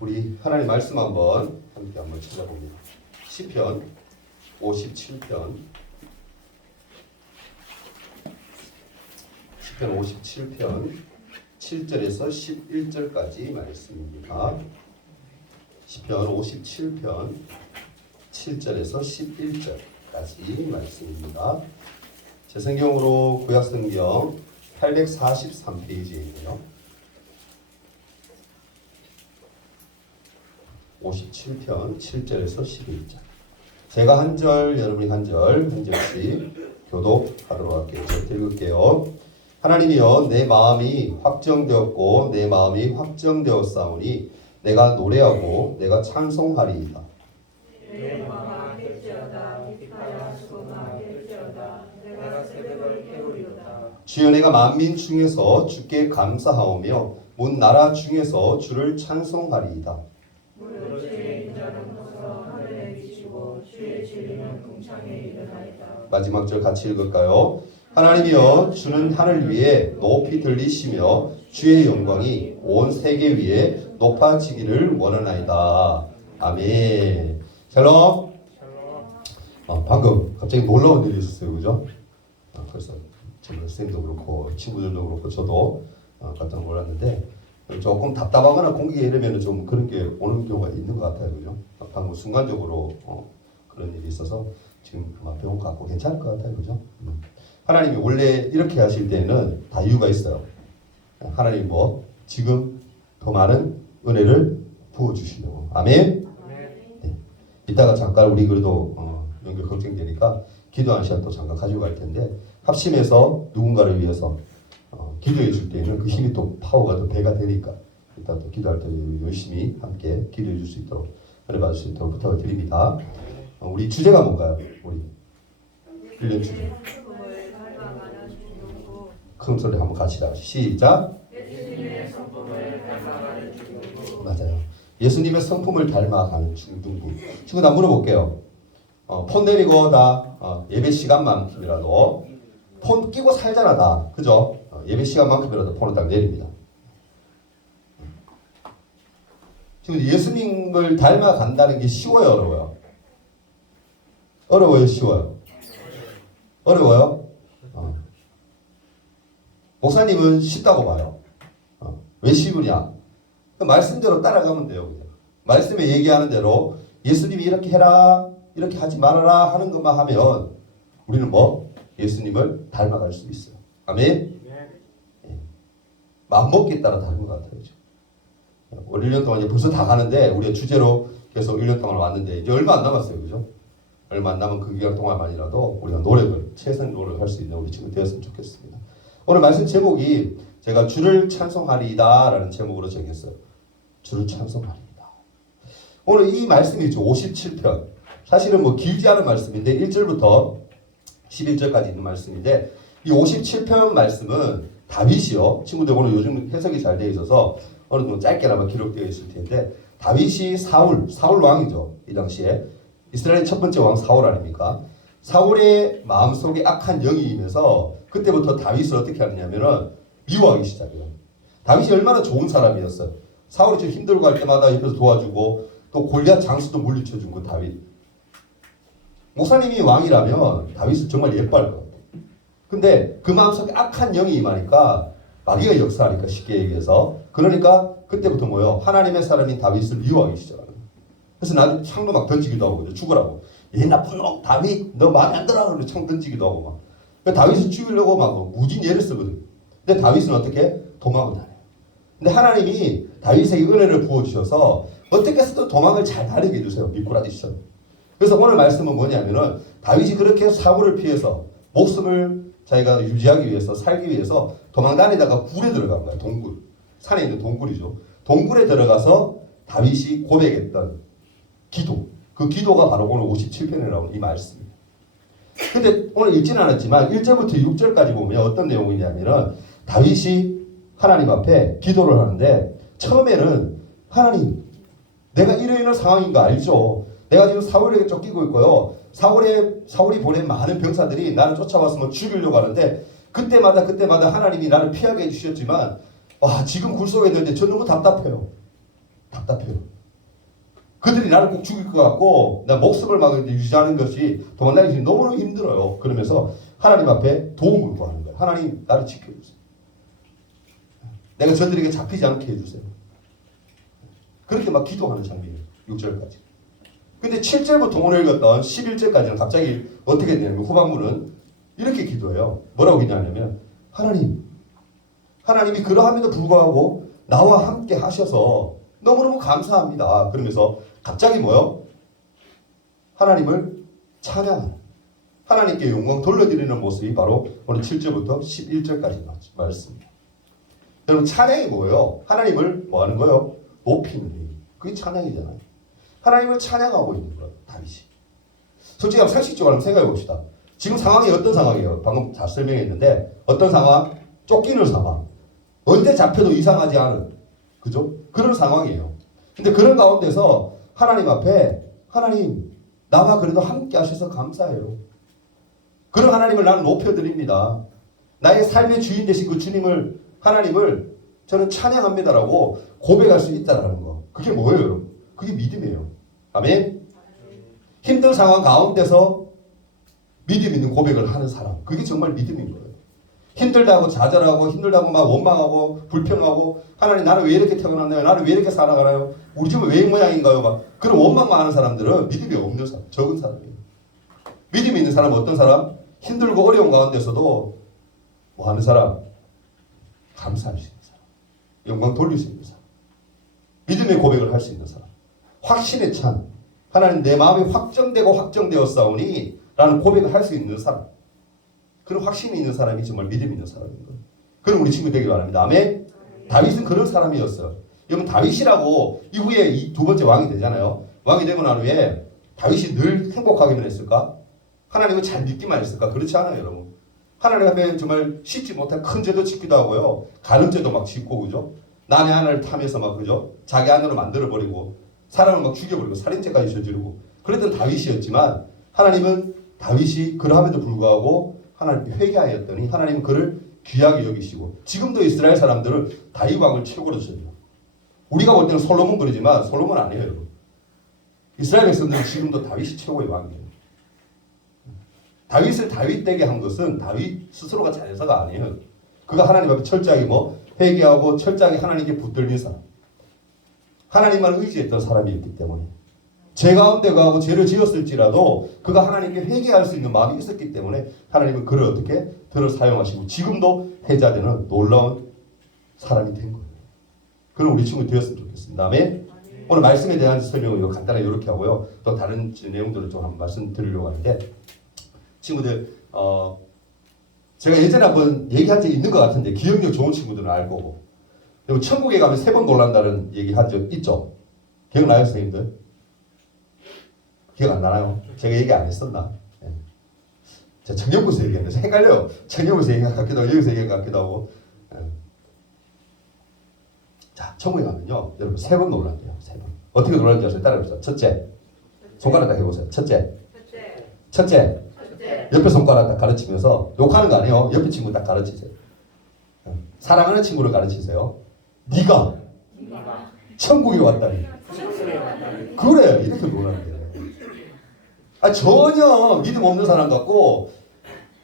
우리 하나님 말씀 함께 한번 찾아봅니다. 시편 57편 7절에서 11절까지 말씀입니다. 시편 57편 7절에서 11절까지 말씀입니다. 제 성경으로 구약성경 843페이지이고요. 57편 7절에서 11절. 제가 한 절, 여러분이 한 절씩 교독하도록 할게요. 제가 읽을게요. 하나님이여, 내 마음이 확정되었고 내 마음이 확정되었사오니 내가 노래하고 내가 찬송하리이다. 내 마음아 깰지어다. 기뻐하여 수고마 깰지어다. 내가 새벽을 깨우리로다. 주여, 내가 만민 중에서 주께 감사하오며 온 나라 중에서 주를 찬송하리이다. 무릇 주의 인자는 서서 하늘에 비치고 주의 진리는 궁창에 이르나이다. 마지막 절 같이 읽을까요? 하나님이여, 주는 하늘 위에 높이 들리시며 주의 영광이 온 세계 위에 높아지기를 원하나이다. 아멘. 샬롬. 방금 갑자기 놀라운 일이 있었어요, 그죠? 그래서 제 선생님도 그렇고 친구들도 그렇고 저도 깜짝 놀랐는데, 조금 답답하거나 공기가 이러면 좀 그런 게 오는 경우가 있는 것 같아요, 그죠? 방금 순간적으로 그런 일이 있어서 지금 그만 배운 것 같고 괜찮을 것 같아요, 그죠? 하나님이 원래 이렇게 하실 때는 다 이유가 있어요. 하나님 지금 더 많은 은혜를 부어주시려고. 아멘. 네. 이따가 잠깐 우리 그래도 연결 걱정되니까 기도하는 시간 또 잠깐 가지고 갈 텐데, 합심해서 누군가를 위해서 기도해 줄 때는 그 힘이 또 파워가 더 배가 되니까 이따 또 기도할 때 열심히 함께 기도해 줄 수 있도록 은혜 받을 수 있도록 부탁을 드립니다. 우리 주제가 뭔가요? 우리 1년 주제. 큰 소리 한번 같이 다 시작. 예수님의 성품을 닮아가는 중등부. 맞아요. 예수님의 성품을 닮아가는 중등부. 친구 나 물어볼게요. 폰 내리고 다 예배 시간만큼이라도 폰 끼고 살잖아 다. 그죠? 예배 시간만큼이라도 폰을 딱 내립니다. 지금 예수님을 닮아간다는 게 쉬워요, 어려워요? 어려워요, 쉬워요? 어려워요? 목사님은 쉽다고 봐요. 왜 쉬우냐? 그 말씀대로 따라가면 돼요. 그냥. 말씀에 얘기하는 대로 예수님이 이렇게 해라, 이렇게 하지 말아라 하는 것만 하면 우리는 예수님을 닮아갈 수 있어요. 아멘? 네. 마음먹기에 따라 다른 것 같아요. 우리 1년 동안 이제 벌써 다 가는데, 우리가 주제로 계속 1년 동안 왔는데 이제 얼마 안 남았어요. 그죠? 얼마 안 남은 그 기간 동안만이라도 우리가 최선의 노력을 할 수 있는 우리 친구 되었으면 좋겠습니다. 오늘 말씀 제목이 제가 주를 찬송하리이다 라는 제목으로 정했어요. 주를 찬송하리이다. 오늘 이 말씀이죠. 57편. 사실은 길지 않은 말씀인데 1절부터 11절까지 있는 말씀인데, 이 57편 말씀은 다윗이요. 친구들 오늘 요즘 해석이 잘 되어 있어서 어느 정도 짧게나마 기록되어 있을 텐데, 다윗이 사울 왕이죠. 이 당시에. 이스라엘의 첫 번째 왕 사울 아닙니까? 사울의 마음속에 악한 영이 임해서 그때부터 다윗을 어떻게 하느냐면은 미워하기 시작해요. 다윗이 얼마나 좋은 사람이었어요. 사울이 좀 힘들고 할 때마다 옆에서 도와주고, 또 골리앗 장수도 물리쳐준 거 다윗. 목사님이 왕이라면 다윗을 정말 예뻐할 것 같아요. 근데 그 마음속에 악한 영이 임하니까, 마귀가 역사하니까 쉽게 얘기해서, 그러니까 그때부터 하나님의 사람인 다윗을 미워하기 시작하는 거예요. 그래서 나중에 창도 막 던지기도 하고, 죽으라고. 얘 나쁜 놈 다윗 너 마음에 안 들어. 그러고 창 던지기도 하고 막. 다윗을 죽이려고 막 무진예를 쓰거든. 근데 다윗은 어떻게? 도망을 다녀요. 근데 하나님이 다윗에게 은혜를 부어주셔서 어떻게 해서든 도망을 잘 다니게 해주세요. 미꾸라지처럼. 그래서 오늘 말씀은 뭐냐면은, 다윗이 그렇게 사고를 피해서 목숨을 자기가 유지하기 위해서, 살기 위해서 도망 다니다가 굴에 들어간 거예요. 동굴. 산에 있는 동굴이죠. 동굴에 들어가서 다윗이 고백했던 기도. 그 기도가 바로 오늘 57편에 나오는 이 말씀입니다. 근데 오늘 읽지는 않았지만 1절부터 6절까지 보면 어떤 내용이냐면은, 다윗이 하나님 앞에 기도를 하는데, 처음에는 하나님, 내가 이러이러한 상황인 거 알죠? 내가 지금 사울에게 쫓기고 있고요. 사울이 보낸 많은 병사들이 나를 쫓아와서 죽이려고 하는데, 그때마다 하나님이 나를 피하게 해주셨지만, 지금 굴 속에 있는데 저 너무 답답해요. 답답해요. 그들이 나를 꼭 죽일 것 같고 나 목숨을 막 유지하는 것이 도망다니는 것이 너무너무 힘들어요. 그러면서 하나님 앞에 도움을 구하는 거예요. 하나님 나를 지켜주세요. 내가 저들에게 잡히지 않게 해주세요. 그렇게 막 기도하는 장면이에요. 6절까지. 근데 7절부터 오늘 읽었던 11절까지는 갑자기 어떻게 되냐면 후반부는 이렇게 기도해요. 뭐라고 기도하냐면 하나님이 그러함에도 불구하고 나와 함께 하셔서 너무너무 감사합니다. 그러면서 갑자기 뭐요? 하나님을 찬양하는, 하나님께 영광 돌려드리는 모습이 바로 오늘 7절부터 11절까지 말씀입니다. 여러분 찬양이 뭐예요? 하나님을 뭐 하는 거예요? 높이는 일. 그게 찬양이잖아요. 하나님을 찬양하고 있는 거예요. 다윗이. 솔직히 한번 상식적으로 한번 생각해 봅시다. 지금 상황이 어떤 상황이에요? 방금 다 설명했는데 어떤 상황? 쫓기는 상황. 언제 잡혀도 이상하지 않은, 그죠? 그런 상황이에요. 근데 그런 가운데서 하나님 앞에 하나님 나와 그래도 함께 하셔서 감사해요. 그런 하나님을 나는 높여드립니다. 나의 삶의 주인 되신 그 주님을, 하나님을 저는 찬양합니다라고 고백할 수 있다라는 거. 그게 뭐예요, 여러분? 그게 믿음이에요. 아멘? 힘든 상황 가운데서 믿음 있는 고백을 하는 사람. 그게 정말 믿음인 거예요. 힘들다고 좌절하고 힘들다고 막 원망하고 불평하고 하나님 나는 왜 이렇게 태어났나요? 나는 왜 이렇게 살아가나요? 우리 집은 왜 이 모양인가요? 막 그런 원망만 하는 사람들은 믿음이 없는 사람, 적은 사람이에요. 믿음이 있는 사람은 어떤 사람? 힘들고 어려운 가운데서도 뭐 하는 사람? 감사할 수 있는 사람. 영광 돌릴 수 있는 사람. 믿음의 고백을 할 수 있는 사람. 확신에 찬 하나님 내 마음이 확정되고 확정되었사오니 라는 고백을 할 수 있는 사람. 그런 확신이 있는 사람이 정말 믿음이 있는 사람인 거예요. 그럼 우리 친구 되길 바랍니다. 아멘. 다윗은 그런 사람이었어요. 여러분 다윗이라고 이후에 이 두 번째 왕이 되잖아요. 왕이 되고 난 후에 다윗이 늘 행복하기만 했을까? 하나님을 잘 믿기만 했을까? 그렇지 않아요, 여러분. 하나님 앞에 정말 씻지 못한 큰 죄도 짓기도 하고요. 가늠죄도 막 짓고, 그죠? 남의 하나를 탐해서 막, 그죠? 자기 하나로 만들어버리고 사람을 막 죽여버리고 살인죄까지 저지르고 그랬던 다윗이었지만 하나님은 다윗이 그러함에도 불구하고 하나님께 회개하였더니 하나님은 그를 귀하게 여기시고 지금도 이스라엘 사람들은 다윗 왕을 최고로 쳐요. 우리가 볼 때는 솔로몬 그러지만 솔로몬 아니에요, 여러분. 이스라엘 백성들은 지금도 다윗이 최고의 왕이에요. 다윗을 다윗되게 한 것은 다윗 스스로가 잘해서가 아니에요. 그가 하나님 앞에 철저하게 뭐 회개하고 철저하게 하나님께 붙들린 사람, 하나님만 의지했던 사람이었기 때문에 죄 가운데 가고 죄를 지었을지라도 그가 하나님께 회개할 수 있는 마음이 있었기 때문에 하나님은 그를 어떻게 들어 사용하시고 지금도 회자되는 놀라운 사람이 된 거예요. 그럼 우리 친구 되었으면 좋겠습니다. 아멘. 오늘 말씀에 대한 설명을 간단하게 이렇게 하고요. 또 다른 내용들을 좀 한번 말씀드리려고 하는데 친구들 제가 예전에 한번 얘기한 적이 있는 것 같은데 기억력 좋은 친구들은 알 거고 그리고 천국에 가면 3번 놀란다는 얘기 한 적 있죠? 기억나요, 선생님들? 기억 안 나나요? 제가 얘기 안 했었나? 네. 제가 청년부에서 얘기했는데 헷갈려요. 청년부에서 얘기한 것 같기도 하고 여기서 얘기한 것 같기도 하고 네. 자, 천국에 가면요 여러분 3번 놀란대요. 3번 어떻게 놀란지 아세요? 따라해보세요. 첫째 손가락 딱 해보세요. 첫째 옆에 손가락 딱 가르치면서 욕하는 거 아니에요. 옆에 친구 딱 가르치세요. 사랑하는 친구를 가르치세요. 네가 천국에 왔다니. 그래 이렇게 놀라는 거예요. 전혀 믿음 없는 사람 같고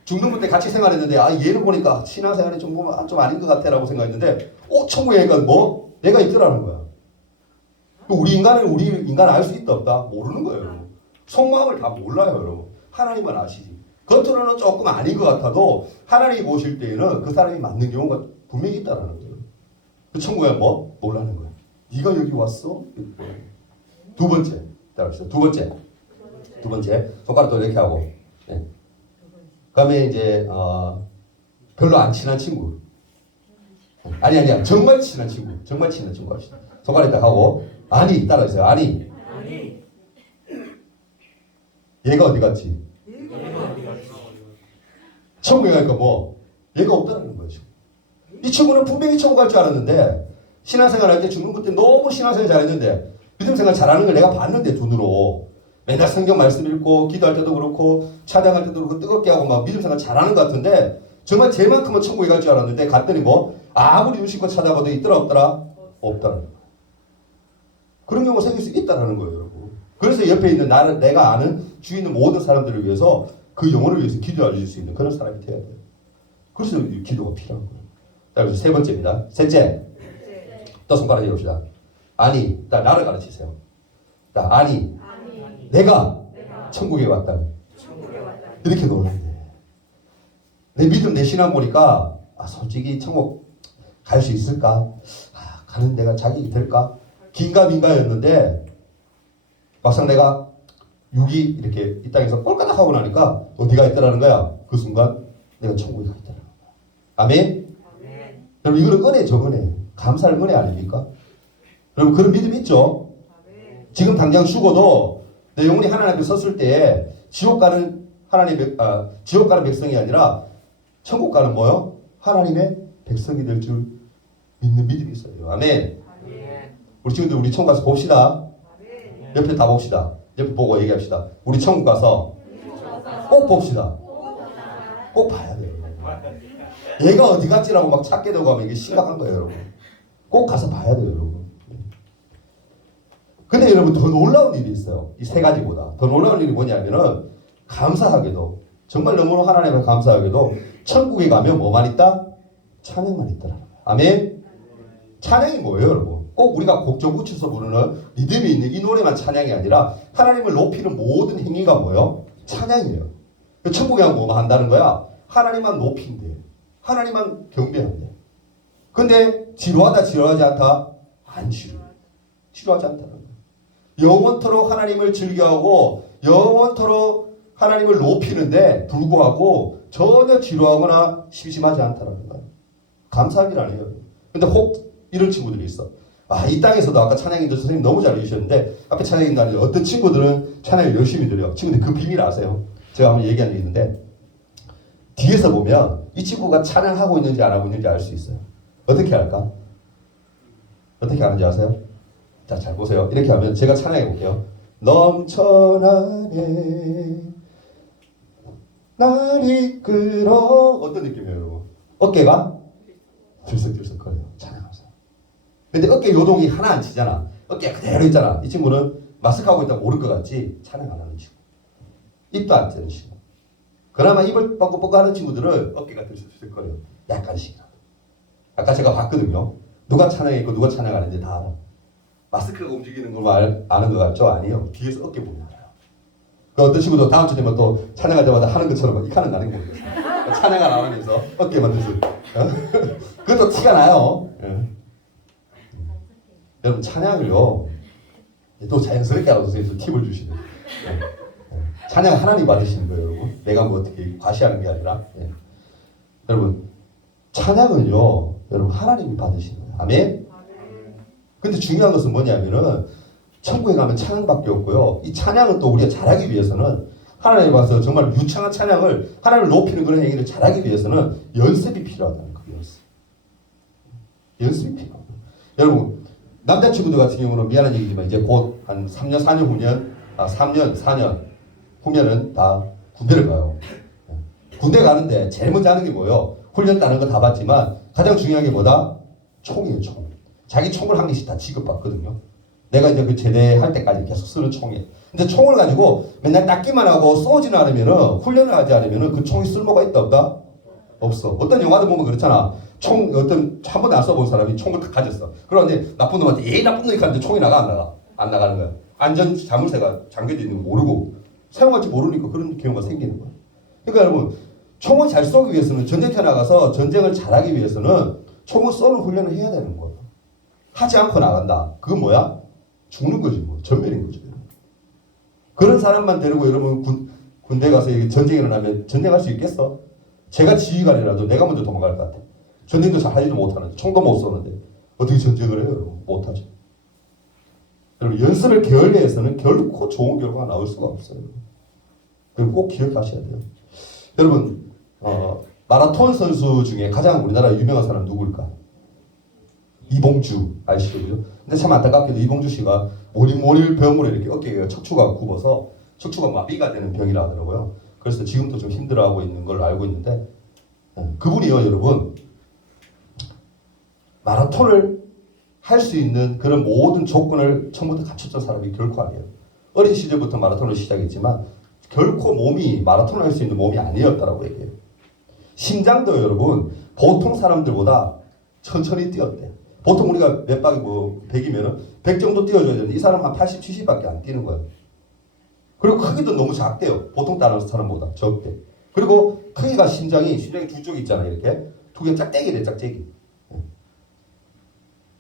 죽는 그때 같이 생활했는데 얘는 보니까 신앙생활이 좀 아닌 것 같아라고 생각했는데 천국에 가니까 뭐 내가 있더라는 거야. 우리 인간 알 수 있다 없다 모르는 거예요. 속마음을 다 몰라요, 여러분. 하나님만 아시지. 겉으로는 조금 아닌 것 같아도 하나님이 보실 때에는 그 사람이 맞는 경우가 분명히 있다는 거예요. 그 천국에 뭐 놀라는 거야. 네가 여기 왔어? 두 번째 따라합시다. 두 번째 손가락도 이렇게 하고 네. 그다음에 이제 별로 안 친한 친구 아니야 정말 친한 친구 합시다. 손가락 딱 하고 아니 따라하세요. 아니 얘가 어디 갔지? 천국에 가니까 뭐 얘가 없다는 거죠. 이 친구는 분명히 천국 갈 줄 알았는데 신앙생활 할 때 죽는 그때 너무 신앙생활 잘했는데 믿음생활 잘하는 걸 내가 봤는데 눈으로 맨날 성경 말씀 읽고 기도할 때도 그렇고 찬양할 때도 그렇고 뜨겁게 하고 막 믿음생활 잘하는 것 같은데 정말 쟤만큼은 천국에 갈 줄 알았는데 갔더니 뭐 아무리 유심껏 찾아봐도 있더라 없더라? 없더라. 그런 경우가 생길 수 있다는 거예요, 여러분. 그래서 옆에 있는 나를 내가 아는 주위에 있는 모든 사람들을 위해서 그 영혼을 위해서 기도해 줄 수 있는 그런 사람이 되어야 돼요. 그래서 이 기도가 필요한 거예요. 자, 그래서 세 번째입니다. 셋째. 또 손가락 해봅시다. 아니, 나를 가르치세요. 자, 아니, 내가 천국에 왔다니. 이렇게 놀라야 돼. 내 믿음, 내 신앙 보니까 솔직히 천국 갈 수 있을까? 가는 데가 자격이 될까? 긴가민가였는데 막상 내가 6이 이렇게 이 땅에서 꼴까닥 하고 나니까 어디가 있더라는 거야? 그 순간 내가 천국에 가 있더라는 거야. 아멘? 여러분 이거는 은혜죠, 은혜. 감사할 은혜 아닙니까? 여러분 그런 믿음 있죠? 지금 당장 죽어도 내 영혼이 하나님 앞에 섰을 때 지옥 가는 지옥 가는 백성이 아니라 천국 가는 뭐요? 하나님의 백성이 될 줄 믿는 믿음이 있어요. 아멘. 우리 친구들 우리 천국 가서 봅시다. 옆에 다 봅시다. 옆에 보고 얘기합시다. 우리 천국 가서 꼭 봅시다. 꼭 봐야 돼요. 얘가 어디 갔지라고 막 찾게 되고 하면 이게 심각한 거예요, 여러분. 꼭 가서 봐야 돼요, 여러분. 근데 여러분 더 놀라운 일이 있어요. 이 세 가지보다 더 놀라운 일이 뭐냐면은 감사하게도 정말 너무나 하나님을 감사하게도 천국에 가면 뭐만 있다? 찬양만 있더라고요. 아멘. 찬양이 뭐예요, 여러분? 꼭 우리가 곡조 붙여서 부르는 리듬이 있는 이 노래만 찬양이 아니라 하나님을 높이는 모든 행위가 뭐예요? 찬양이에요. 천국에 가면 뭐만 한다는 거야? 하나님만 높인대. 하나님만 경배한대. 근데 지루하지 않다? 안 지루해. 지루하지 않다는 거야. 영원토록 하나님을 즐겨하고 영원토록 하나님을 높이는데 불구하고 전혀 지루하거나 심심하지 않다는 거예요. 감사한 일 아니에요. 근데 혹 이런 친구들이 있어. 이 땅에서도 아까 찬양인도 선생님 너무 잘 해주셨는데 앞에 찬양인도 어떤 친구들은 찬양을 열심히 드려요. 친구들 그 비밀 아세요? 제가 한번 얘기한 적이 있는데 뒤에서 보면 이 친구가 찬양하고 있는지 안 하고 있는지 알 수 있어요. 어떻게 할까? 어떻게 하는지 아세요? 자, 잘 보세요. 이렇게 하면 제가 찬양해 볼게요. 넘쳐나네 날 이끌어. 어떤 느낌이에요, 여러분? 어깨가 들썩들썩거려요. 찬양하세요. 근데 어깨 요동이 하나 안 치잖아. 어깨가 그대로 있잖아. 이 친구는 마스크하고 있다 모를 것 같지 찬양 안 하는 친구. 입도 안 떼는 친구. 그나마 입을 뻥긋뻥긋 하는 친구들은 어깨가 들썩들썩거려요. 약간씩. 아까 제가 봤거든요. 누가 찬양했고 누가 찬양 안 했는지 다 알아. 마스크가 움직이는 걸 아는 것 같죠? 아니에요. 뒤에서 어깨 보면 알아요. 그 어떤 친구도 다음 주 되면 또 찬양할 때마다 하는 것처럼 이 칸은 나는 거예요. 찬양 안 하면서 어깨만 들썩. 그것도 티가 나요. 여러분 찬양을요. 또 자연스럽게 하라고 선생님께서 팁을 주시는. 찬양 하나님 받으시는 거예요, 여러분. 내가 뭐 어떻게 과시하는 게 아니라. 여러분 찬양은요, 여러분 하나님이 받으시는 거예요. 아멘. 근데 중요한 것은 뭐냐면은 천국에 가면 찬양밖에 없고요. 이 찬양은 또 우리가 잘하기 위해서는 하나님이 봐서 정말 유창한 찬양을 하나님을 높이는 그런 행위를 잘하기 위해서는 연습이 필요하다는 거예요. 연습이 필요합니다. 여러분 남자친구들 같은 경우는 미안한 얘기지만 이제 곧 한 3년 4년 후면 3년 4년 후면은 다 군대를 가요. 군대 가는데 제일 먼저 하는 게 뭐예요? 훈련 따는 거 다 봤지만 가장 중요한 게 뭐다? 총이에요, 총. 자기 총을 한 개씩 다 지급받거든요. 내가 이제 그 제대할 때까지 계속 쓰는 총이에요. 근데 총을 가지고 맨날 닦기만 하고 쏘지는 않으면은 훈련을 하지 않으면은 그 총이 쓸모가 있다 없다? 없어. 어떤 영화도 보면 그렇잖아. 총 어떤 한 번도 안 써본 사람이 총을 딱 가졌어. 그런데 나쁜 놈한테 에이 나쁜 놈이 가는데 총이 나가 안 나가? 안 나가는 거야. 안전 자물쇠가 잠겨져 있는 거 모르고 사용할지 모르니까 그런 경우가 생기는 거야. 그러니까 여러분 총을 잘 쏘기 위해서는 전쟁터에 나가서 전쟁을 잘하기 위해서는 총을 쏘는 훈련을 해야 되는 거야. 하지 않고 나간다. 그건 뭐야? 죽는 거지 뭐. 전멸인 거죠. 그런 사람만 데리고 여러분 군대 가서 전쟁이 일어나면 전쟁할 수 있겠어? 제가 지휘관이라도 내가 먼저 도망갈 것 같아. 전쟁도 잘 하지도 못하는데 총도 못 쏘는데 어떻게 전쟁을 해요? 여러분? 못하죠. 여러분 연습을 게을리해서는 결코 좋은 결과가 나올 수가 없어요. 그럼 꼭 기억하셔야 돼요. 여러분 마라톤 선수 중에 가장 우리나라 유명한 사람 누구일까? 이봉주 아시죠? 그죠? 근데 참 안타깝게도 이봉주 씨가 모밀 병으로 이렇게 어깨가 척추가 굽어서 척추가 마비가 되는 병이라 하더라고요. 그래서 지금도 좀 힘들어하고 있는 걸 알고 있는데 그분이요, 여러분 마라톤을 할 수 있는 그런 모든 조건을 처음부터 갖췄던 사람이 결코 아니에요. 어린 시절부터 마라톤을 시작했지만 결코 몸이 마라톤을 할 수 있는 몸이 아니었다라고 얘기해요. 심장도 여러분 보통 사람들보다 천천히 뛰었대요. 보통 우리가 몇 박이 뭐 100이면은 100 정도 뛰어줘야 되는데 이 사람은 한 80, 70밖에 안 뛰는 거예요. 그리고 크기도 너무 작대요. 보통 다른 사람보다 적대. 그리고 크기가 심장이 두 쪽 있잖아요. 이렇게 두 개 짝대기래 짝대기.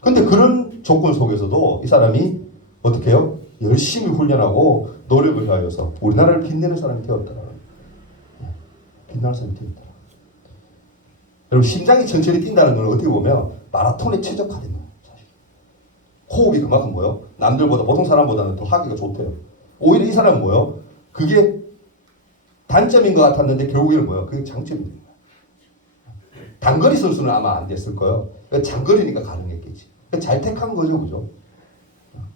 근데 그런 조건 속에서도 이 사람이 어떻게 해요? 열심히 훈련하고 노력을 하여서 우리나라를 빛내는 사람이 되었더라. 빛나는 사람이 되었더라. 여러분 심장이 천천히 뛴다는 건 어떻게 보면 마라톤에 최적화된 거예요. 사실. 호흡이 그만큼 뭐예요? 남들보다 보통 사람보다는 더 하기가 좋대요. 오히려 이 사람은 뭐예요? 그게 단점인 것 같았는데 결국에는 뭐예요? 그게 장점이 돼요. 단거리 선수는 아마 안 됐을 거예요. 장거리니까 가능했겠지. 잘 택한 거죠, 그죠?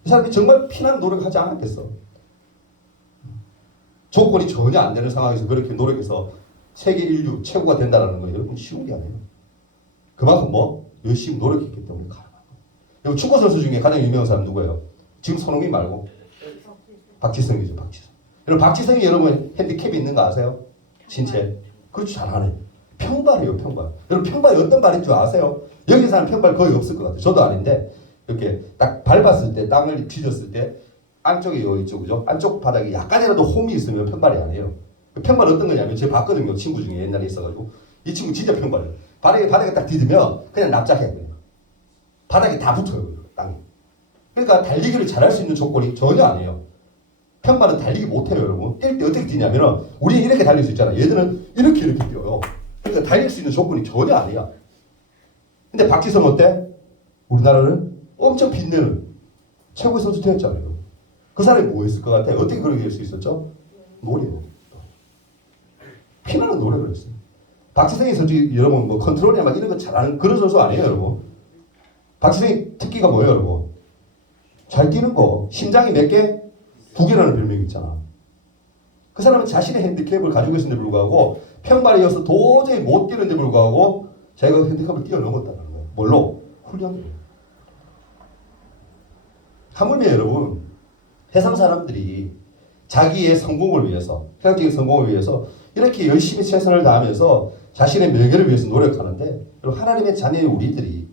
이 사람이 정말 피나는 노력하지 않았겠어. 조건이 전혀 안 되는 상황에서 그렇게 노력해서 세계 인류 최고가 된다는 건 여러분 쉬운 게 아니에요. 그만큼 뭐 열심히 노력했기 때문에 가능한 거예요. 축구 선수 중에 가장 유명한 사람 누구예요? 지금 손흥민 말고 박지성이죠, 박지성. 여러분 박지성이 여러분 핸디캡이 있는 거 아세요? 신체. 그렇지 잘하네. 평발이에요, 평발. 여러분 평발이 어떤 발인 줄 아세요? 여기 사람 평발 거의 없을 것 같아요. 저도 아닌데 이렇게 딱 밟았을 때 땅을 뒤졌을 때 안쪽에 요 있죠, 그죠? 안쪽 바닥에 약간이라도 홈이 있으면 평발이 아니에요. 평발 어떤 거냐면 제가 봤거든요. 친구 중에 옛날에 있어가지고 이 친구 진짜 평발이에요. 바닥에 딱 디디면 그냥 납작해 그냥. 바닥에 다 붙어요, 땅이. 그러니까 달리기를 잘할 수 있는 조건이 전혀 아니에요. 평발은 달리기 못해요, 여러분. 뛸 때 어떻게 뛰냐면은 우리는 이렇게 달릴 수 있잖아요. 얘들은 이렇게 뛰어요. 그러니까 달릴 수 있는 조건이 전혀 아니야. 근데 박지성 어때? 우리나라를 엄청 빛내는 최고의 선수 되었잖아요. 그 사람이 뭐 했을 것 같아요? 어떻게 그렇게 할 수 있었죠? 노래요. 피나는 노래를 했어요. 박지성이 솔직히 여러분 뭐 컨트롤이나 막 이런 거 잘하는 그런 선수 아니에요, 여러분. 박지성의 특기가 뭐예요, 여러분? 잘 뛰는 거. 심장이 몇 개? 2개라는 별명이 있잖아. 그 사람은 자신의 핸디캡을 가지고 있었는데 불구하고 평발이어서 도저히 못 뛰는데 불구하고 자기가 핸디캡을 뛰어넘었다는 거예요. 뭘로? 훈련으로. 하물며 여러분 세상 사람들이 자기의 성공을 위해서 세상적인 성공을 위해서 이렇게 열심히 최선을 다하면서 자신의 명예를 위해서 노력하는데 여러분 하나님의 자녀의 우리들이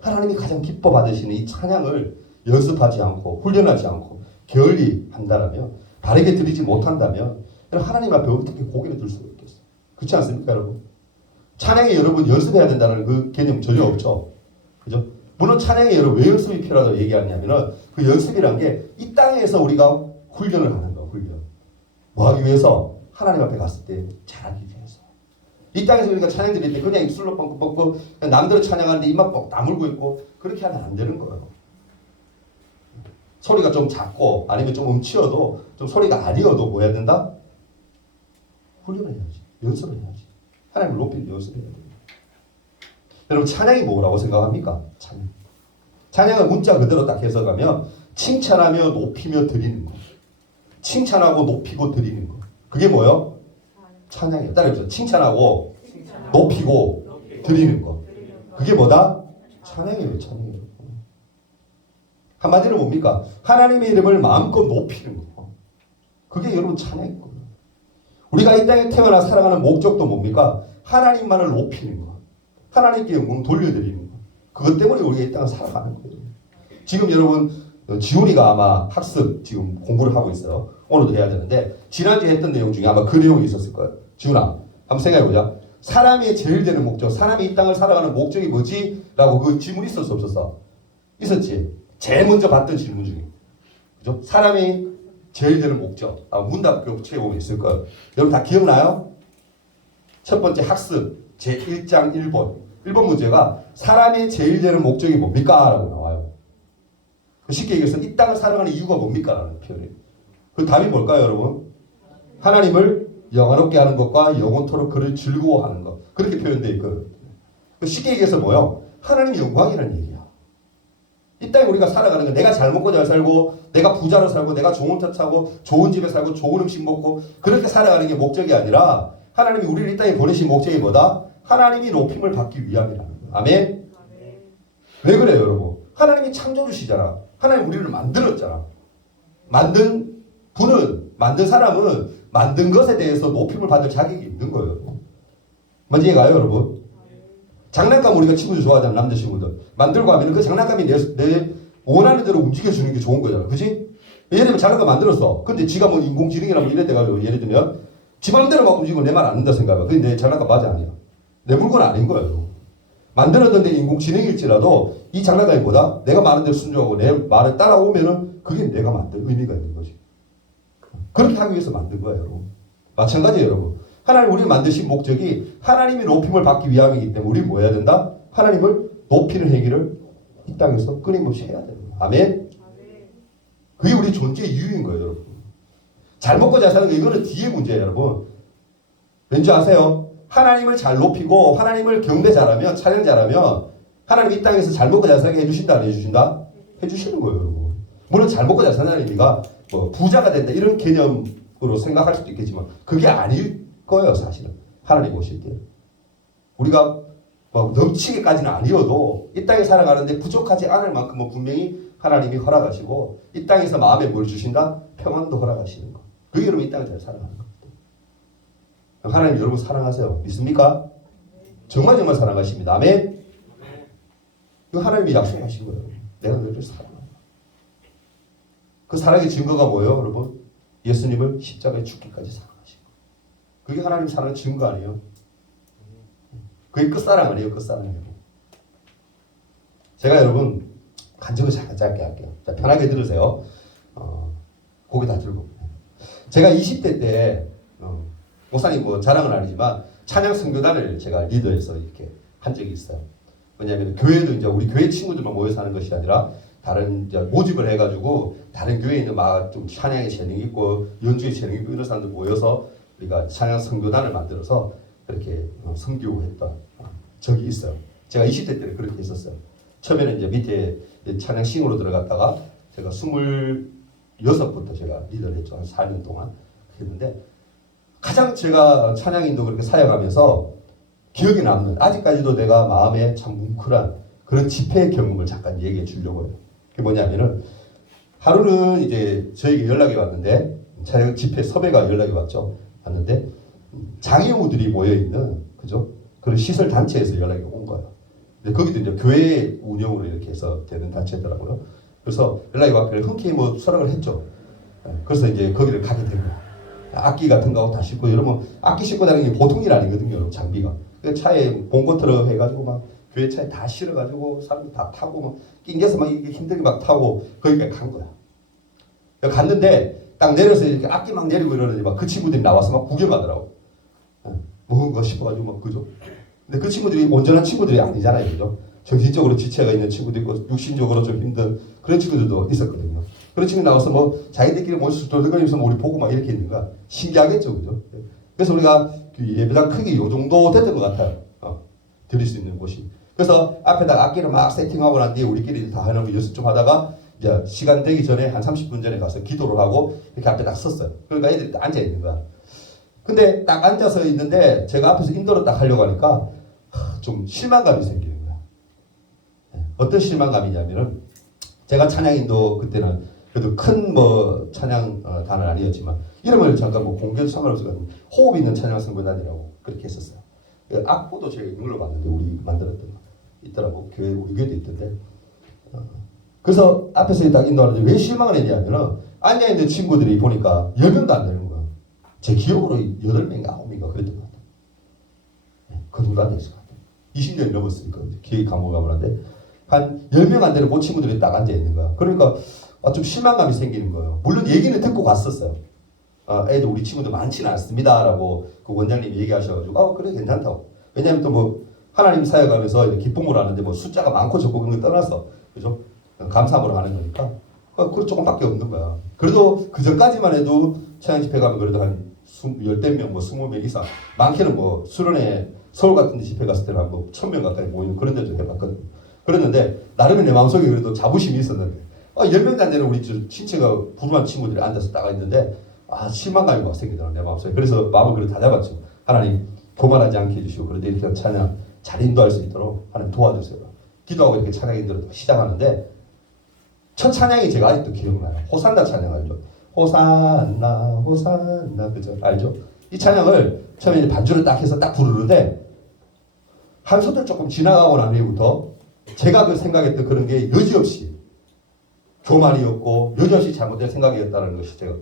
하나님이 가장 기뻐 받으시는 이 찬양을 연습하지 않고 훈련하지 않고 게을리 한다라면 바르게 드리지 못한다면 하나님 앞에 어떻게 고개를 들 수가 있겠어요? 그렇지 않습니까, 여러분? 찬양에 여러분 연습해야 된다는 그 개념 전혀 없죠. 그죠? 물론 찬양에 여러분 왜 연습이 필요하다고 얘기하냐면은 그 연습이란 게 이 땅에서 우리가 훈련을 하는 거, 훈련. 뭐 하기 위해서? 하나님 앞에 갔을 때 잘하기 위해서. 이 땅에서 우리가 찬양 드릴 때 그냥 입술로 뻥뻥뻥 남들은 찬양하는데 입만 뻑 다물고 있고 그렇게 하면 안 되는 거예요. 소리가 좀 작고 아니면 좀 음치어도 좀 소리가 아니어도 뭐 해야 된다? 훈련을 해야지. 연습을 해야지. 하나님을 높일 연습을 해야 됩니다. 여러분 찬양이 뭐라고 생각합니까? 찬양. 찬양은 문자 그대로 딱 해석하면 칭찬하며 높이며 드리는 거. 칭찬하고 높이고 드리는 거. 그게 뭐예요? 찬양이에요. 따라해보세요. 칭찬하고 높이고 드리는 거. 그게 뭐다? 찬양이에요. 찬양이에요. 한마디로 뭡니까? 하나님의 이름을 마음껏 높이는 거. 그게 여러분 찬양이거든요. 우리가 이 땅에 태어나 살아가는 목적도 뭡니까? 하나님만을 높이는 거. 하나님께 영광 돌려드리는 거. 그것 때문에 우리가 이 땅을 살아가는 거예요. 지금 여러분 지훈이가 아마 학습 지금 공부를 하고 있어요. 오늘도 해야 되는데 지난주에 했던 내용 중에 아마 그 내용이 있었을 거예요. 지훈아 한번 생각해보자. 사람이 제일 되는 목적, 사람이 이 땅을 살아가는 목적이 뭐지? 라고 그 질문이 있었어 없었어? 있었지. 제일 먼저 받던 질문 중에. 그죠? 사람이 제일 되는 목적. 문답 책에 보면 있을 거예요. 여러분 다 기억나요? 첫 번째 학습 제1장 1번. 1번 문제가 사람이 제일 되는 목적이 뭡니까? 라고 나와요. 쉽게 얘기해서 이 땅을 살아가는 이유가 뭡니까? 라는 표현이에요. 그 답이 뭘까요, 여러분? 하나님을 영화롭게 하는 것과 영원토록 그를 즐거워하는 것. 그렇게 표현되어 있거든요. 쉽게 얘기해서 뭐요? 하나님 영광이라는 얘기야. 이 땅에 우리가 살아가는 건 내가 잘 먹고 잘 살고 내가 부자로 살고 내가 좋은 차 타고 좋은 집에 살고 좋은 음식 먹고 그렇게 살아가는 게 목적이 아니라 하나님이 우리를 이 땅에 보내신 목적이 뭐다? 하나님이 높임을 받기 위함이라는 거예요. 아멘? 왜 그래요, 여러분? 하나님이 창조주시잖아. 하나님 우리를 만들었잖아. 만든 사람은 만든 것에 대해서 높임을 받을 자격이 있는 거예요. 뭔지 이해가요, 여러분? 장난감 우리가 친구들 좋아하잖아, 남자 친구들. 만들고 하면 그 장난감이 내 원하는 대로 움직여주는 게 좋은 거잖아. 그지? 예를 들면 장난감 만들었어. 근데 지가 뭐 인공지능이나 뭐 이래 돼가지고 예를 들면 지 마음대로 막 움직이고 내 말 안 듣는다 생각해. 그게 내 장난감 맞아, 아니야? 내 물건 아닌 거예요. 만들었는데 인공지능일지라도 이 장난감이 뭐다? 내가 말하는 대로 순종하고 내 말을 따라오면은 그게 내가 만든 의미가 있는 거지. 그렇게 하기 위해서 만든 거예요, 여러분. 마찬가지예요, 여러분. 하나님 우리를 만드신 목적이 하나님의 높임을 받기 위함이기 때문에 우리는 뭐 해야 된다? 하나님을 높이는 행위를 이 땅에서 끊임없이 해야 되는 거예요. 아멘? 그게 우리 존재의 이유인 거예요, 여러분. 잘 먹고 잘 사는 거 이거는 뒤의 문제예요, 여러분. 왠지 아세요? 하나님을 잘 높이고 하나님을 경배 잘하면, 찬양 잘하면 하나님 이 땅에서 잘 먹고 잘 살게 해주신다, 안 해주신다? 해주시는 거예요, 여러분. 물론 잘 먹고 잘 사는 의미가 뭐 부자가 된다 이런 개념으로 생각할 수도 있겠지만 그게 아닐 거예요, 사실은. 하나님 오실 때. 우리가 뭐 넘치게까지는 아니어도 이 땅에 살아가는데 부족하지 않을 만큼은 분명히 하나님이 허락하시고 이 땅에서 마음에 뭘 주신다? 평안도 허락하시는 거. 그게 여러분 이 땅을 잘 살아가는 겁니다. 하나님 여러분 사랑하세요. 믿습니까? 정말 사랑하십니다. 아멘? 이거 하나님이 약속하신 거예요. 내가 너희를 사랑한다. 그 사랑의 증거가 뭐예요, 여러분? 예수님을 십자가에 죽기까지 사랑하시고. 그게 하나님 사랑의 증거 아니에요? 그게 끝사랑 아니에요, 끝사랑이에요. 제가 여러분 간증을 잠깐 짧게 할게요. 자, 편하게 들으세요. 고개 다 들고. 제가 20대 때 목사님 뭐 자랑은 아니지만 찬양 선교단을 제가 리더해서 이렇게 한 적이 있어요. 왜냐하면 교회도 이제 우리 교회 친구들만 모여서 하는 것이 아니라 다른 이제 모집을 해가지고 다른 교회에 있는 막 좀 찬양에 재능이 있고 연주에 재능이 있고 이런 사람들 모여서 우리가 찬양 선교단을 만들어서 그렇게 선교했던 적이 있어요. 제가 20대 때 그렇게 했었어요. 처음에는 이제 밑에 찬양 싱으로 들어갔다가 제가 26부터 제가 리더를 했죠. 한 4년 동안 했는데 가장 제가 찬양인도 그렇게 사역하면서 기억에 남는 아직까지도 내가 마음에 참 뭉클한 그런 집회 경험을 잠깐 얘기해 주려고 해요. 그게 뭐냐면은 하루는 이제 저에게 연락이 왔는데 찬양 집회 섭외가 연락이 왔는데 장애우들이 모여 있는 그죠? 그런 시설 단체에서 연락이 온 거예요. 근데 거기도 이제 교회 운영으로 이렇게 해서 되는 단체더라고요. 그래서 연락이 왔길래 흔쾌히 뭐 수락을 했죠. 그래서 이제 거기를 가게 된 거예요. 악기 같은 거 다 싣고 여러분 악기 싣고 다니는 게 보통 일 아니거든요, 여러분 장비가. 차에 봉고트럭 해가지고 막 교회 차에 다 실어가지고 사람들 다 타고 막 낑겨서 막 이게 힘들게 막 타고 거기까지 간 거야. 갔는데 딱 내려서 이렇게 악기 막 내리고 이러는데 막 그 친구들이 나와서 막 구경하더라고. 뭔가 싶어가지고 막 그죠. 근데 그 친구들이 온전한 친구들이 아니잖아요, 그죠. 정신적으로 지체가 있는 친구도 있고 육신적으로 좀 힘든 그런 친구들도 있었거든요. 그런 친구 나와서 뭐 자기들끼리 모여서 돌아다니면서 우리 보고 막 이렇게 있는 거야. 신기하겠죠, 그죠. 그래서 우리가 그 예배당 크기 요 정도 됐던 것 같아요. 드릴 수 있는 곳이. 그래서 앞에다가 악기를 막 세팅하고 난 뒤에 우리끼리 다 해놓고 연습 좀 하다가 이제 시간 되기 전에 한 30분 전에 가서 기도를 하고 이렇게 앞에 딱 섰어요. 그러니까 애들이 딱 앉아 있는 거야. 근데 딱 앉아서 있는데 제가 앞에서 인도를 딱 하려고 하니까 좀 실망감이 생기는 거야. 어떤 실망감이냐면은 제가 찬양 인도 그때는 그래도 큰 뭐 찬양 단은 아니었지만 이름을 잠깐 뭐 공개도 상관없어가지고 호흡 있는 찬양 선교단이라고 그렇게 했었어요. 악보도 제가 눌러봤는데 우리 만들었던 거 있더라고. 교회 우리 교회도 있던데. 그래서 앞에서 딱 인도하는데 왜 실망을 했냐면은 앉아있는 친구들이 보니까 10명도 안 되는 거야. 제 기억으로 8명인가 9명인가 그랬던 것 같아요. 그 정도 안 됐을 것 같아요. 20년이 넘었으니까 기억이 가물가물한데 한 10명 안 되는 그 친구들이 딱 앉아있는 거야. 그러니까 좀 실망감이 생기는 거예요. 물론 얘기는 듣고 갔었어요. 애들 우리 친구들 많지는 않습니다 라고 그 원장님이 얘기하셔가지고 그래 괜찮다고. 왜냐하면 또 뭐 하나님 사역하면서 기쁨을 하는데 뭐 숫자가 많고 적고 그런 거 떠나서 그죠? 감사함으로 하는 거니까 그 조금밖에 없는 거야. 그래도 그 전까지만 해도 찬양 집회 가면 그래도 한 10명 뭐 20명 이상 많게는 뭐 수련회 서울 같은 데 집회 갔을 때는 뭐 1000명 가까이 모이는 그런 데도 해봤거든. 그랬는데 나름의 내 마음속에 그래도 자부심이 있었는데 10명도 안 되는 우리 친척가 부르한 친구들이 앉아서 딱 있는데 실망감이 막 생기더라고 내 마음속에. 그래서 마음을 그래도 다잡았죠. 하나님 교만하지 않게 해주시고 그래도 이렇게 찬양 잘 인도할 수 있도록 하나님 도와주세요. 기도하고 이렇게 찬양인들을 시작하는데 첫 찬양이 제가 아직도 기억나요. 호산나 찬양 알죠? 호산나 호산나 그죠? 알죠? 이 찬양을 처음에 이제 반주를 딱 해서 딱 부르는데 한 소절 조금 지나가고 난 이후부터 제가 그 생각했던 그런 게 여지없이 교만이었고 여지없이 잘못된 생각이었다는 것이 제가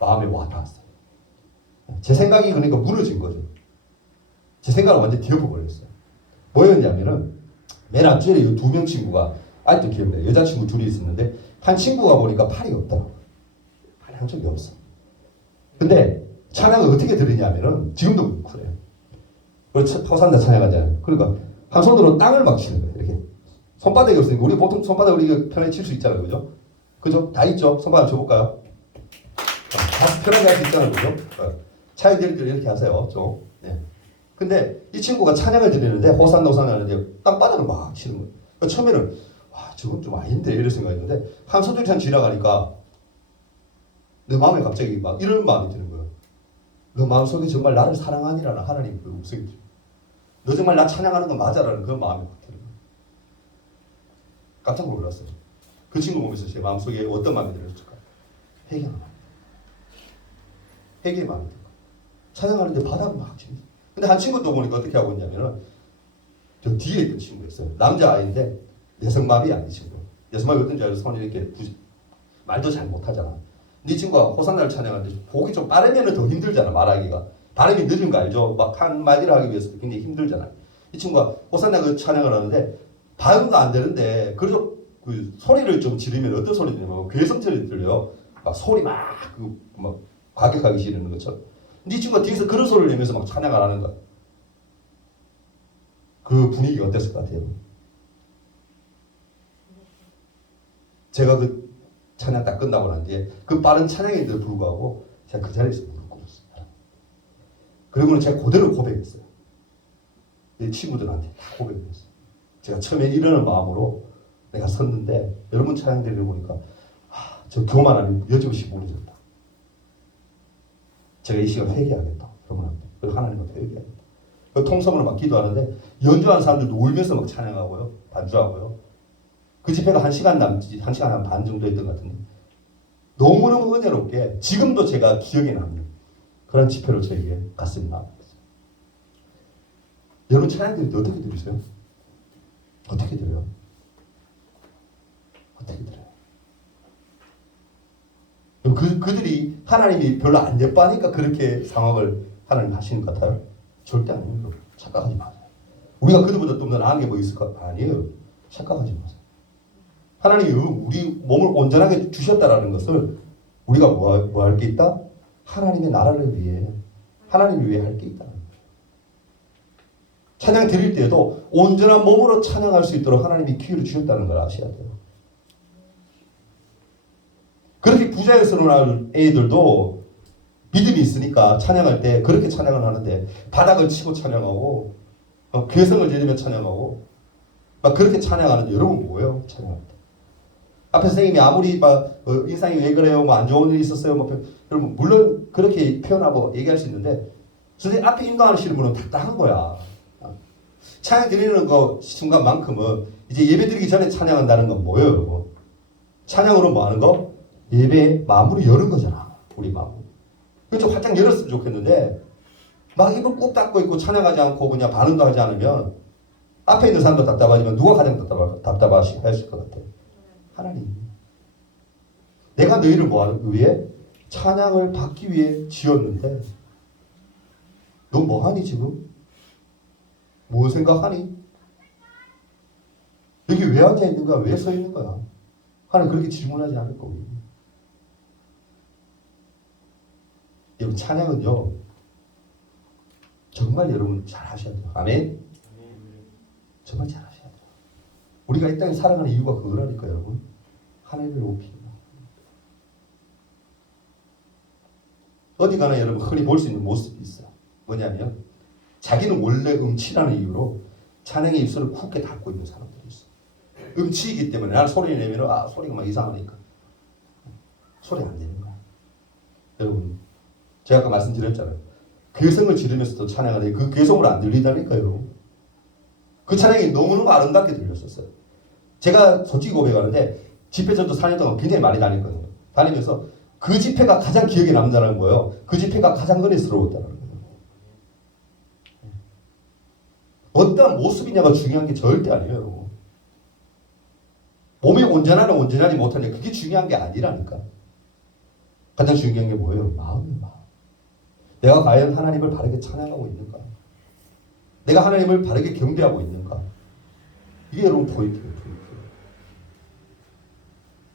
마음에 와 닿았어요. 제 생각이 그러니까 무너진 거죠. 제 생각을 완전히 뒤엎어버렸어요. 뭐였냐면은 맨 앞줄에 이 두 명 친구가 아직도 기억나요. 여자친구 둘이 있었는데 한 친구가 보니까 팔이 없더라고요. 팔이 한 적이 없어. 근데 찬양을 어떻게 들으냐면은 지금도 그래요. 호산나 찬양하잖아요. 그러니까 한 손으로 땅을 막 치는 거예요. 이렇게 손바닥이 없으니까 우리 보통 손바닥 우리 편하게 칠 수 있잖아요, 그죠? 그죠? 다 있죠. 손바닥 줘볼까요? 다 편하게 할 수 있잖아요, 그죠? 차이들이 이렇게 하세요, 좀. 네. 근데 이 친구가 찬양을 드리는데 호산나 호산나 하는데 땅바닥을 막 치는 거예요. 그러니까 처음에는 와 저건 좀 아닌데 이런 생각했는데 한 소절이 한 지나가니까 내 마음에 갑자기 막 이런 마음이 드는 거예요. 너 마음속에 정말 나를 사랑하니라는 하나님 그 음성이 들어요. 너 정말 나 찬양하는 거 맞아라는 그런 마음이 막 들어요. 깜짝 놀랐어요. 그 친구 보면서 제 마음속에 어떤 마음이 들었을까? 회개하는 마음. 회개의 마음이 들어요. 찬양하는데 바닥을 막 치는 거예요. 근데 한 친구도 보니까 어떻게 하고 있냐면은 저 뒤에 있던 친구였어요. 남자아이인데 내성마비 아닌 친구. 내성마비 어떤 줄 알아요? 손이 이렇게 말도 잘 못하잖아. 근데 이 친구가 호산나를 찬양하는데 곡이 좀 빠르면 더 힘들잖아. 말하기가. 발음이 늦은 거 알죠? 막 한 마디를 하기 위해서 굉장히 힘들잖아. 이 친구가 호산나 그 찬양을 하는데 발음도 안 되는데 그래도 그 소리를 좀 지르면 어떤 소리 들리냐면 괴성처럼 들려요. 막 소리 막 과격하게 지르는 것처럼. 근데 이 친구가 뒤에서 그런 소리를 내면서 막 찬양을 하는 거야. 그 분위기가 어땠을 것 같아요? 제가 그 찬양 딱 끝나고 난 뒤에 그 빠른 찬양인데도 불구하고 제가 그 자리에서 무릎 꿇었어요. 그리고는 제가 그대로 고백했어요. 이 친구들한테 다 고백했어요. 제가 처음에 이러는 마음으로 내가 섰는데 여러분 찬양들을 보니까 저 교만함이 여지없이 무너졌다. 제가 이 시간 회개하겠다. 여러분한테. 그리고 하나님한테 회개하겠다. 그 통성으로 막 기도하는데 연주하는 사람들도 울면서 막 찬양하고요. 반주하고요. 그 집회가 1시간 남짓, 1시간 한 반 정도 했던 것 같은데 너무너무 은혜롭게 지금도 제가 기억에 남는 그런 집회로 저에게 가슴이 나왔어요. 여러분 찬양들이 어떻게 들으세요? 어떻게 들어요? 어떻게 들어요? 그들이 하나님이 별로 안 예뻐하니까 그렇게 상황을 하나님 하시는 것 같아요? 절대 아니에요. 착각하지 마세요. 우리가 그들보다 좀 더 나은 게 뭐 있을까? 아니에요. 착각하지 마세요. 하나님이 우리 몸을 온전하게 주셨다라는 것을 우리가 뭐 할 게 있다? 하나님의 나라를 위해 하나님을 위해 할 게 있다. 찬양 드릴 때에도 온전한 몸으로 찬양할 수 있도록 하나님이 기회를 주셨다는 걸 아셔야 돼요. 그렇게 부자연스러운 애들도 믿음이 있으니까 찬양할 때 그렇게 찬양을 하는데 바닥을 치고 찬양하고 괴성을 지르며 찬양하고 막 그렇게 찬양하는 여러분 뭐예요? 찬양할 때. 앞에 선생님이 아무리 인상이 왜 그래요? 안 좋은 일이 있었어요? 여러분 물론 그렇게 표현하고 얘기할 수 있는데 선생님 앞에 인도하시는 분은 답답한 거야. 찬양 드리는 거 순간만큼은 이제 예배 드리기 전에 찬양한다는 건 뭐예요, 여러분? 찬양으로 뭐 하는 거? 예배 마음으로 여는 거잖아. 우리 마음. 좀 활짝 열었으면 좋겠는데 막 입을 꾹 닫고 있고 찬양하지 않고 그냥 반응도 하지 않으면 앞에 있는 사람도 답답하지만 누가 가장 답답하실 것 같아요? 하나님. 내가 너희를 뭐하기 위해? 찬양을 받기 위해 지었는데 너 뭐하니 지금? 뭐 생각하니? 여기 왜 앉아 있는 거야? 왜 서 있는 거야? 하나님 그렇게 질문하지 않을 겁니다. 여러분 찬양은요 정말 여러분 잘 하셔야 돼요. 아멘? 정말 잘 하셔야 돼요. 우리가 이 땅에 살아가는 이유가 그거라니까 여러분. 하나님을 높이는 거. 어디 가나 여러분 흔히 볼 수 있는 모습이 있어요. 뭐냐면 자기는 원래 음치라는 이유로 찬양의 입술을 굳게 닫고 있는 사람들이 있어요. 음치이기 때문에 나는 소리 내면 소리가 막 이상하니까 소리 안 내는 거야. 여러분 제가 아까 말씀드렸잖아요. 괴성을 지르면서도 찬양하는데 그 괴성으로 안 들리다니까요. 그 찬양이 너무너무 아름답게 들렸었어요. 제가 솔직히 고백하는데 집회 전도 4년 동안 굉장히 많이 다녔거든요. 다니면서 그 집회가 가장 기억에 남는다는 거예요. 그 집회가 가장 은혜스러웠다는 거예요. 어떠한 모습이냐가 중요한 게 절대 아니에요, 여러분. 몸이 온전하냐 온전하지 못하냐 그게 중요한 게 아니라니까. 가장 중요한 게 뭐예요? 마음이에요. 마음. 내가 과연 하나님을 바르게 찬양하고 있는가? 내가 하나님을 바르게 경배하고 있는가? 이게 여러분 포인트예요.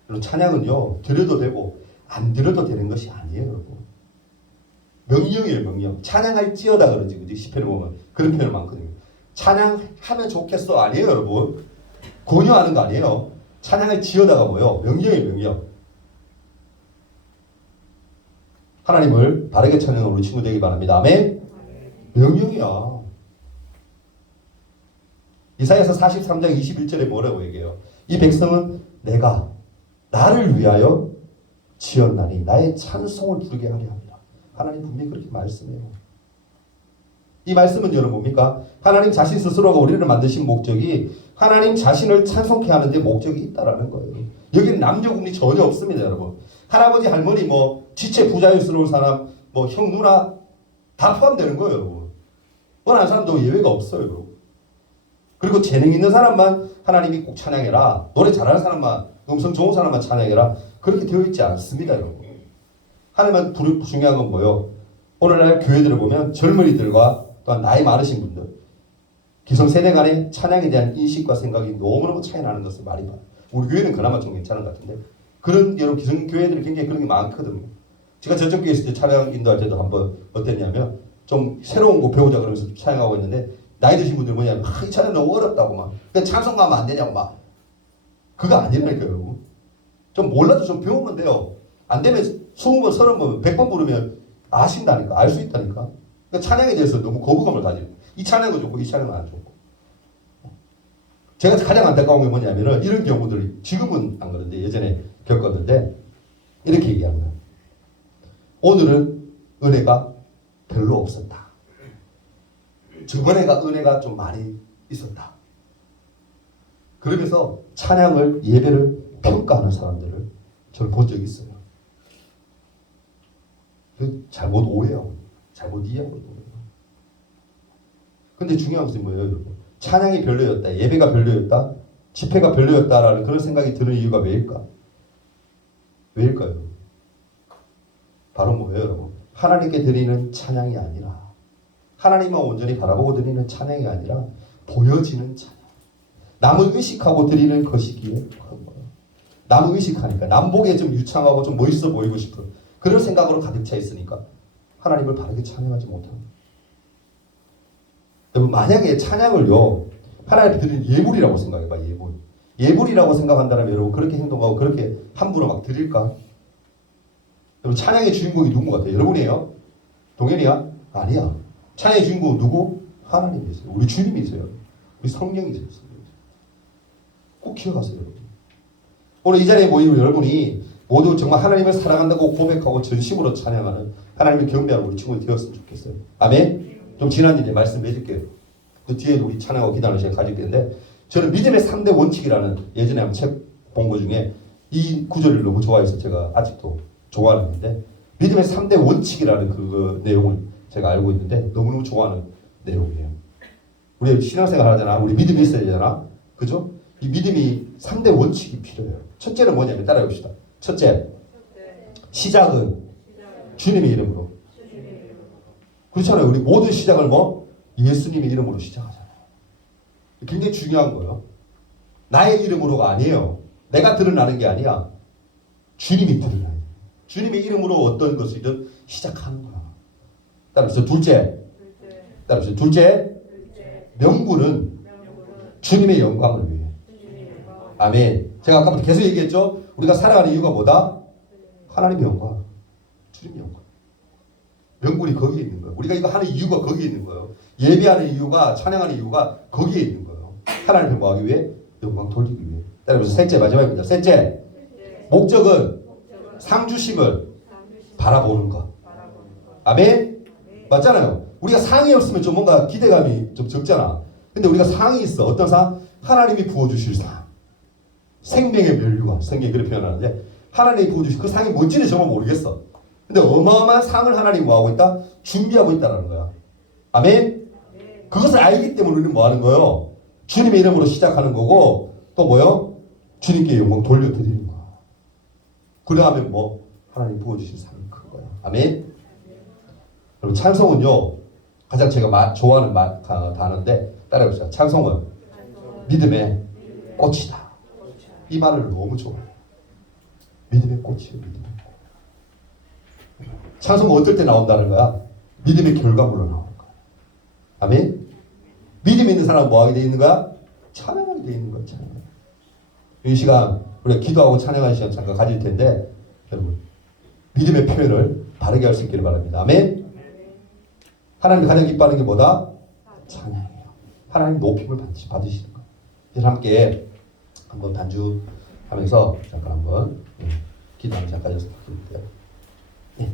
여러분 찬양은요 드려도 되고 안 드려도 되는 것이 아니에요, 여러분. 명령이에요, 명령. 찬양할지어다 그러지, 그지? 시편을 보면 그런 표현 많거든요. 찬양하면 좋겠어 아니에요, 여러분. 권유하는 거 아니에요. 찬양할지어다가 뭐예요? 명령이에요, 명령. 하나님을 바르게 찬양하는 우리 친구 되기 바랍니다. 아멘. 명령이야. 이사야서 43장 21절에 뭐라고 얘기해요? 이 백성은 내가 나를 위하여 지었나니 나의 찬송을 부르게 하려 합니다. 하나님 분명히 그렇게 말씀해요. 이 말씀은 여러분 뭡니까? 하나님 자신 스스로가 우리를 만드신 목적이 하나님 자신을 찬송케 하는 데 목적이 있다라는 거예요. 여기는 남녀 군이 전혀 없습니다, 여러분. 할아버지, 할머니, 뭐 지체 부자유스러운 사람, 뭐 형, 누나 다 포함되는 거예요, 여러분. 원하는 사람도 예외가 없어요, 여러분. 그리고 재능 있는 사람만 하나님이 꼭 찬양해라. 노래 잘하는 사람만, 음성 좋은 사람만 찬양해라. 그렇게 되어 있지 않습니다, 여러분. 하나님은 중요한 건 뭐예요? 오늘날 교회들을 보면 젊은이들과 또한 나이 많으신 분들, 기성세대 간의 찬양에 대한 인식과 생각이 너무너무 차이 나는 것을 많이 봐요. 우리 교회는 그나마 좀 괜찮은 것 같은데 그런 여러분 기성교회들이 굉장히 그런 게 많거든요. 제가 저쪽 교회 있을 때 찬양 인도할 때도 한번 어땠냐면 좀 새로운 거 배우자 그러면서 찬양하고 있는데 나이 드신 분들 뭐냐면 이 찬양 너무 어렵다고 막 그냥 찬송가면 안 되냐고 막 그거 아니라니까요, 여러분. 좀 몰라도 좀 배우면 돼요. 안 되면 20번, 30번, 100번 부르면 아신다니까. 알 수 있다니까. 그러니까 찬양에 대해서 너무 거부감을 가지고 이 찬양은 좋고 이 찬양은 안 좋고. 제가 가장 안타까운 게 뭐냐면은 이런 경우들이 지금은 안 그런데 예전에 겪었는데 이렇게 얘기하는 거예요. 오늘은 은혜가 별로 없었다. 저번에가 은혜가 좀 많이 있었다. 그러면서 찬양을 예배를 평가하는 사람들을 저는 본 적이 있어요. 잘못 오해하고 잘못 이해하고 있는 거예요. 근데 중요한 것은 뭐예요, 여러분? 찬양이 별로였다, 예배가 별로였다, 집회가 별로였다라는 그런 생각이 드는 이유가 왜일까? 왜일까요? 바로 뭐예요, 여러분? 하나님께 드리는 찬양이 아니라 하나님만 온전히 바라보고 드리는 찬양이 아니라 보여지는 찬양. 남을 의식하고 드리는 것이기에 그런 거예요. 남을 의식하니까 남보기에 좀 유창하고 좀 멋있어 보이고 싶은 그런 생각으로 가득 차 있으니까 하나님을 바르게 찬양하지 못합니다. 여러분 만약에 찬양을요 하나님께 드리는 예물이라고 생각해봐. 예물. 예물이라고 생각한다면 여러분 그렇게 행동하고 그렇게 함부로 막 드릴까? 여러분 찬양의 주인공이 누군 것 같아요? 여러분이에요? 동현이야? 아니야. 찬양의 주인공은 누구? 하나님이세요. 우리 주님이세요. 우리 성령이세요. 꼭 기억하세요, 여러분. 오늘 이 자리에 모인 여러분이 모두 정말 하나님을 사랑한다고 고백하고 전심으로 찬양하는 하나님을 경배하는 우리 친구들이 되었으면 좋겠어요. 아멘? 좀 지난 일에 말씀해줄게요. 그 뒤에 우리 찬양하고 기도하는 시간 가질 텐데 저는 믿음의 3대 원칙이라는 예전에 한번 책 본 거 중에 이 구절을 너무 좋아해서 제가 아직도 좋아하는데 믿음의 3대 원칙이라는 그 내용을 제가 알고 있는데 너무너무 좋아하는 내용이에요. 우리 신앙생활 하잖아. 우리 믿음이 있어야 되잖아. 그죠? 이 믿음이 3대 원칙이 필요해요. 첫째는 뭐냐면 따라해봅시다. 첫째, 시작은 주님의 이름으로. 그렇잖아요. 우리 모든 시작을 뭐? 예수님의 이름으로 시작하잖아요. 굉장히 중요한 거예요. 나의 이름으로가 아니에요. 내가 드러나는 게 아니야. 주님이 드러나요. 주님의 이름으로 어떤 것이든 시작하는 거야. 따라서 둘째. 둘째. 명분은 주님의 영광을 위해. 아멘. 제가 아까부터 계속 얘기했죠. 우리가 살아가는 이유가 뭐다? 하나님의 영광. 주님의 영광. 명분이 거기에 있는 거예요. 우리가 이거 하는 이유가 거기에 있는 거예요. 예배하는 이유가, 찬양하는 이유가 거기에 있는 거예요. 하나님을 뭐하기 위해? 영광 돌리기 위해. 따라서 셋째, 마지막입니다. 셋째, 목적은 상주심을 바라보는 것. 아멘? 맞잖아요. 우리가 상이 없으면 좀 뭔가 기대감이 좀 적잖아. 근데 우리가 상이 있어. 어떤 상? 하나님이 부어주실 상. 생명의 멸류관. 성경이 그렇게 표현하는데 하나님이 부어주실 그 상이 뭔지는 정말 모르겠어. 근데 어마어마한 상을 하나님이 뭐하고 있다? 준비하고 있다는 거야. 아멘? 그것을 알기 때문에 우리는 뭐 하는 거예요? 주님의 이름으로 시작하는 거고 또 뭐요? 주님께 영광 돌려드리는 거야. 그러하면 뭐 하나님 부어주신 상이 큰 거야. 아멘? 그럼 찬송은요 가장 제가 좋아하는 단어인데 따라해보세요. 찬송은 믿음의 꽃이다. 이 말을 너무 좋아해요. 믿음의 꽃이에요. 믿음의 꽃. 찬송은 어떨 때 나온다는 거야? 믿음의 결과물로 나오는 거야. 아멘? 믿음 있는 사람은 뭐하게 돼 있는 거야? 찬양하게 돼 있는 거야. 찬양. 이 시간 우리가 기도하고 찬양하는 시간 잠깐 가질 텐데 여러분 믿음의 표현을 바르게 할 수 있기를 바랍니다. 아멘? 하나님 가장 기뻐하는 게 뭐다? 찬양이에요. 하나님 높임을 받으시는 거예요. 그래서 함께 한번 반주하면서 잠깐 한번 기도하면 잠깐 해서 드릴게요. 네.